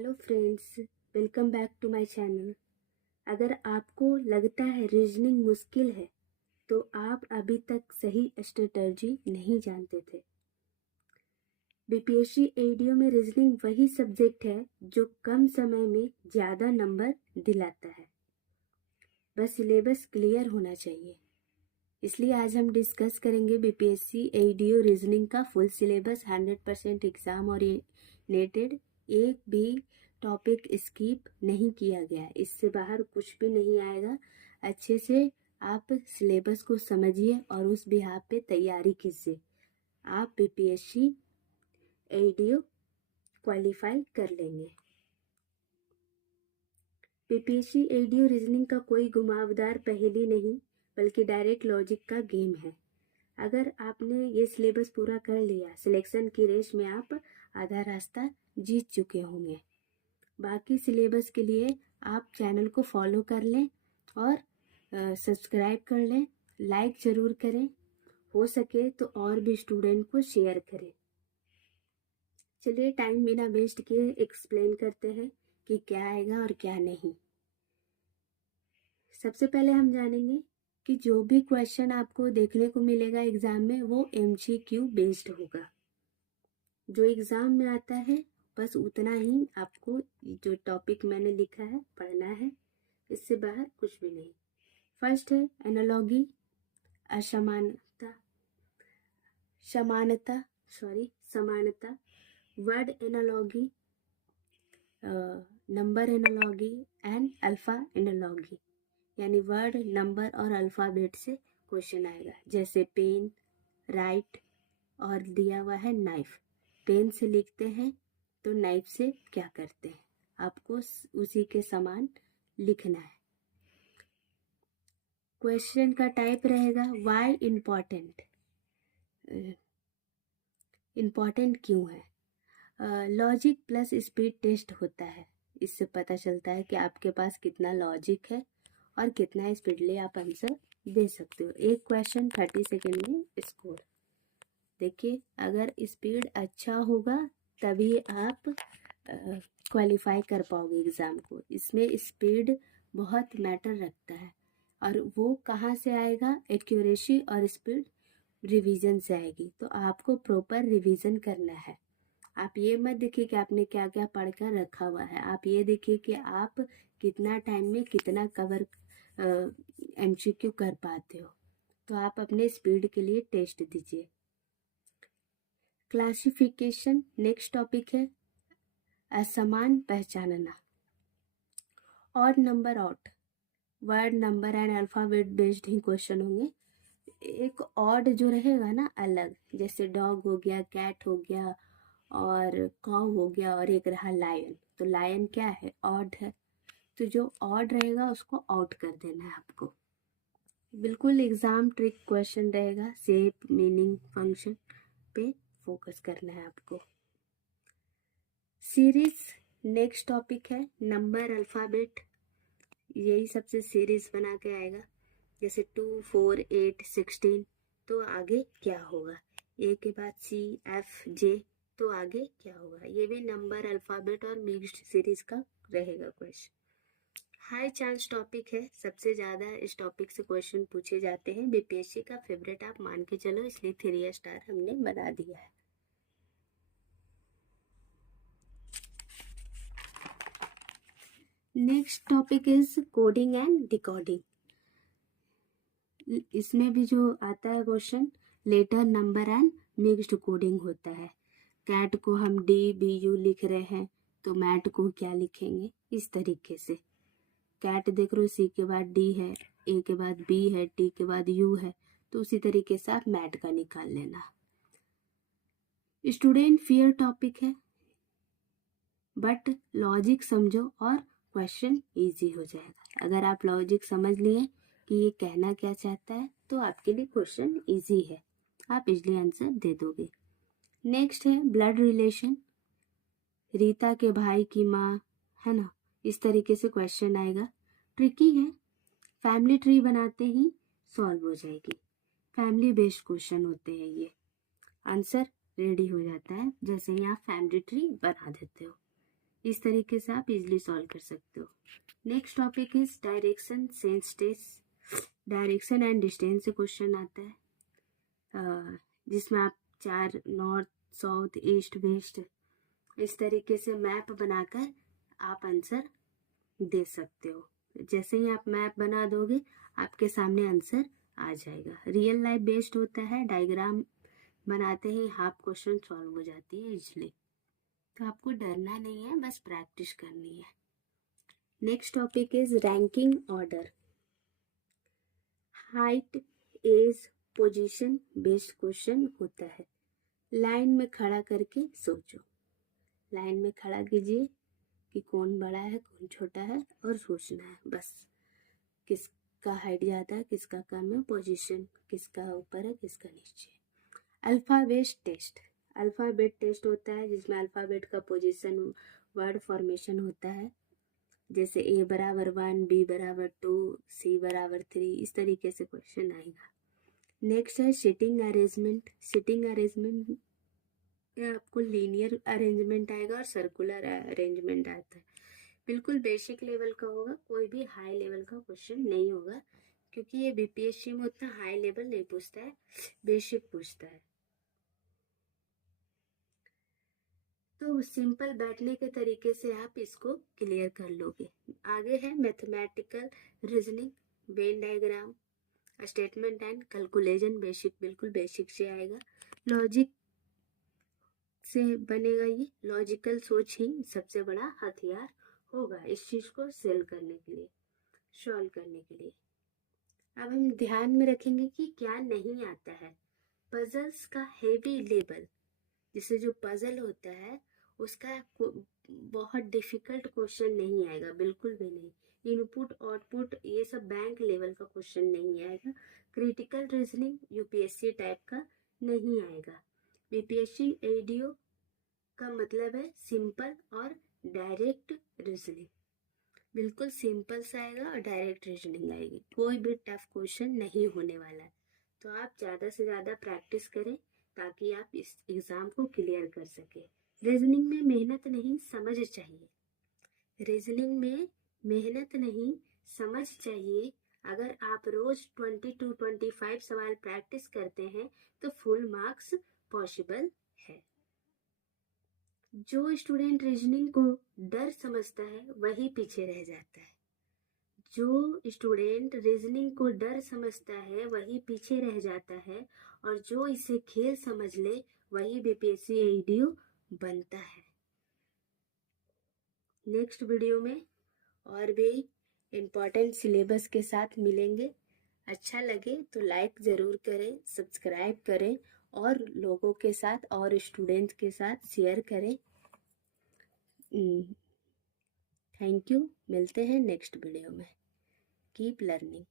Hello friends, welcome back to my channel. अगर आपको लगता है रीजनिंग मुश्किल है तो आप अभी तक सही स्ट्रेटजी नहीं जानते थे। बीपीएससी एडीओ में रीजनिंग वही सब्जेक्ट है जो कम समय में ज़्यादा नंबर दिलाता है। बस सिलेबस क्लियर होना चाहिए। इसलिए आज हम डिस्कस करेंगे बीपीएससी एडीओ रीजनिंग का फुल सिलेबस 100% एग्जाम ओरिएंटेड। एक भी टॉपिक स्किप नहीं किया गया, इससे बाहर कुछ भी नहीं आएगा। अच्छे से आप सिलेबस को समझिए और उस बिहाफ पे तैयारी कीजिए। आप बीपीएससी एडीओ क्वालिफाई कर लेंगे। बीपीएससी एडीओ रीजनिंग का कोई घुमावदार पहेली नहीं, बल्कि डायरेक्ट लॉजिक का गेम है। अगर आपने ये सिलेबस पूरा कर लिया, सिलेक्शन की रेस में आप आधा रास्ता जीत चुके होंगे। बाकी सिलेबस के लिए आप चैनल को फॉलो कर लें और सब्सक्राइब कर लें, लाइक ज़रूर करें, हो सके तो और भी स्टूडेंट को शेयर करें। चलिए टाइम बिना वेस्ट किए एक्सप्लेन करते हैं कि क्या आएगा और क्या नहीं। सबसे पहले हम जानेंगे कि जो भी क्वेश्चन आपको देखने को मिलेगा एग्जाम में वो एमसीक्यू बेस्ड होगा। जो एग्जाम में आता है बस उतना ही आपको जो टॉपिक मैंने लिखा है पढ़ना है, इससे बाहर कुछ भी नहीं। फर्स्ट है एनालॉगी, असमानता, समानता, word analogy, number analogy and alpha analogy. यानी वर्ड, नंबर और अल्फ़ाबेट से क्वेश्चन आएगा। जैसे पेन, राइट और दिया हुआ है नाइफ। पेन से लिखते हैं तो नाइफ से क्या करते हैं, आपको उसी के समान लिखना है। क्वेश्चन का टाइप रहेगा वाई इम्पॉर्टेंट, इम्पॉर्टेंट क्यों है। लॉजिक प्लस स्पीड टेस्ट होता है। इससे पता चलता है कि आपके पास कितना लॉजिक है और कितना स्पीडली आप आंसर दे सकते हो। एक क्वेश्चन 30 सेकेंड में स्कोर। देखिए, अगर स्पीड अच्छा होगा तभी आप क्वालिफाई कर पाओगे एग्ज़ाम को। इसमें स्पीड बहुत मैटर रखता है और वो कहाँ से आएगा, एक्यूरेसी और स्पीड रिवीजन से आएगी। तो आपको प्रॉपर रिवीजन करना है। आप ये मत देखिए कि आपने क्या क्या पढ़ कर रखा हुआ है, आप ये देखिए कि आप कितना टाइम में कितना कवर एमसीक्यू कर पाते हो। तो आप अपने स्पीड के लिए टेस्ट दीजिए। क्लासिफिकेशन नेक्स्ट टॉपिक है, असमान पहचानना। Odd number out, word, number and alphabet based he question होंगे। एक ऑड जो रहेगा ना अलग, जैसे डॉग हो गया, कैट हो गया और काऊ हो गया, और एक रहा लायन। तो लायन क्या है, ऑड है। तो जो ऑड रहेगा उसको आउट कर देना है आपको। बिल्कुल एग्जाम ट्रिक क्वेश्चन रहेगा। शेप, मीनिंग, फंक्शन पे फोकस करना है आपको। सीरीज नेक्स्ट टॉपिक है, नंबर, अल्फ़ाबेट, यही सबसे सीरीज बना के आएगा। जैसे 2, 4, 8, 16, तो आगे क्या होगा। ए के बाद सी, एफ, जे, तो आगे क्या होगा। ये भी नंबर, अल्फ़ाबेट और मिक्स्ड सीरीज का रहेगा क्वेश्चन। हाई चांस टॉपिक है, सबसे ज़्यादा इस टॉपिक से क्वेश्चन पूछे जाते हैं। बीपीएससी का फेवरेट आप मान के चलो, इसलिए 3 स्टार हमने बना दिया है। Next topic is coding and decoding. इसमें भी जो आता है question, letter, number and mixed coding होता है। कैट को हम DBU लिख रहे हैं तो मैट को क्या लिखेंगे, इस तरीके से। कैट देख रहे हो, सी के बाद D है, ए के बाद B है, T के बाद U है, तो उसी तरीके से आप मैट का निकाल लेना। स्टूडेंट फियर टॉपिक है, बट लॉजिक समझो और क्वेश्चन इजी हो जाएगा। अगर आप लॉजिक समझ लिए कि ये कहना क्या चाहता है तो आपके लिए क्वेश्चन इजी है, आप इजली आंसर दे दोगे। नेक्स्ट है ब्लड रिलेशन, रीता के भाई की माँ, है ना, इस तरीके से क्वेश्चन आएगा। ट्रिकी है, फैमिली ट्री बनाते ही सॉल्व हो जाएगी। फैमिली बेस्ड क्वेश्चन होते हैं ये, आंसर रेडी हो जाता है जैसे ही आप फैमिली ट्री बना देते हो। इस तरीके से आप इजीली सॉल्व कर सकते हो। Next topic is direction sense test. Direction and distance से क्वेश्चन आता है, जिसमें आप 4 नॉर्थ साउथ ईस्ट वेस्ट इस तरीके से मैप बनाकर आप आंसर दे सकते हो। जैसे ही आप मैप बना दोगे आपके सामने आंसर आ जाएगा। रियल लाइफ बेस्ड होता है, डायग्राम बनाते ही हाफ क्वेश्चन सॉल्व हो जाती है इजली। तो आपको डरना नहीं है, बस प्रैक्टिस करनी है। Next topic is ranking order. Height age position based question होता है। लाइन में खड़ा करके सोचो, लाइन में खड़ा कीजिए कि कौन बड़ा है कौन छोटा है और सोचना है बस, किसका हाइट ज़्यादा है किसका कम है, पोजीशन किसका ऊपर है किसका नीचे। Alphabet test. अल्फ़ाबेट टेस्ट होता है जिसमें अल्फ़ाबेट का पोजीशन वर्ड फॉर्मेशन होता है, जैसे A बराबर 1, B बराबर 2, C बराबर 3, इस तरीके से क्वेश्चन आएगा। नेक्स्ट है सिटिंग अरेंजमेंट। सिटिंग अरेंजमेंट आपको लीनियर अरेंजमेंट आएगा और सर्कुलर अरेंजमेंट आता है। बिल्कुल बेसिक लेवल का होगा, कोई भी हाई लेवल का क्वेश्चन नहीं होगा, क्योंकि ये बीपीएससी में उतना हाई लेवल नहीं पूछता है, बेसिक पूछता है। तो सिंपल बैठने के तरीके से आप इसको क्लियर कर लोगे। आगे है mathematical reasoning, Venn diagram, statement and calculation basic, बिल्कुल बेसिक से आएगा। लॉजिक से बनेगा, ये लॉजिकल सोच ही सबसे बड़ा हथियार होगा इस चीज को सेल करने के लिए, सॉल्व करने के लिए। अब हम ध्यान में रखेंगे कि क्या नहीं आता है। पजल्स का हेवी लेवल, जिसे जो पजल होता है उसका बहुत डिफिकल्ट क्वेश्चन नहीं आएगा, बिल्कुल भी नहीं। इनपुट आउटपुट ये सब बैंक लेवल का क्वेश्चन नहीं आएगा। क्रिटिकल रीजनिंग यूपीएससी टाइप का नहीं आएगा। बीपीएससी एडीओ का मतलब है सिंपल और डायरेक्ट रीजनिंग, बिल्कुल सिंपल सा आएगा और डायरेक्ट रीजनिंग आएगी, कोई भी टफ क्वेश्चन नहीं होने वाला है। तो आप ज़्यादा से ज़्यादा प्रैक्टिस करें ताकि आप इस एग्ज़ाम को क्लियर कर सके। रीजनिंग में मेहनत नहीं समझ चाहिए, रीजनिंग में मेहनत नहीं समझ चाहिए। अगर आप रोज 20 to 25 सवाल प्रैक्टिस करते हैं तो फुल मार्क्स पॉसिबल है। जो स्टूडेंट रीजनिंग को डर समझता है वही पीछे रह जाता है। जो स्टूडेंट रीजनिंग को डर समझता है वही पीछे रह जाता है, और जो इसे खेल समझ ले वही बीपीएससी एडीओ बनता है। नेक्स्ट वीडियो में और भी इम्पोर्टेंट सिलेबस के साथ मिलेंगे। अच्छा लगे तो लाइक ज़रूर करें, सब्सक्राइब करें और लोगों के साथ और स्टूडेंट्स के साथ शेयर करें। थैंक यू, मिलते हैं नेक्स्ट वीडियो में। Keep learning.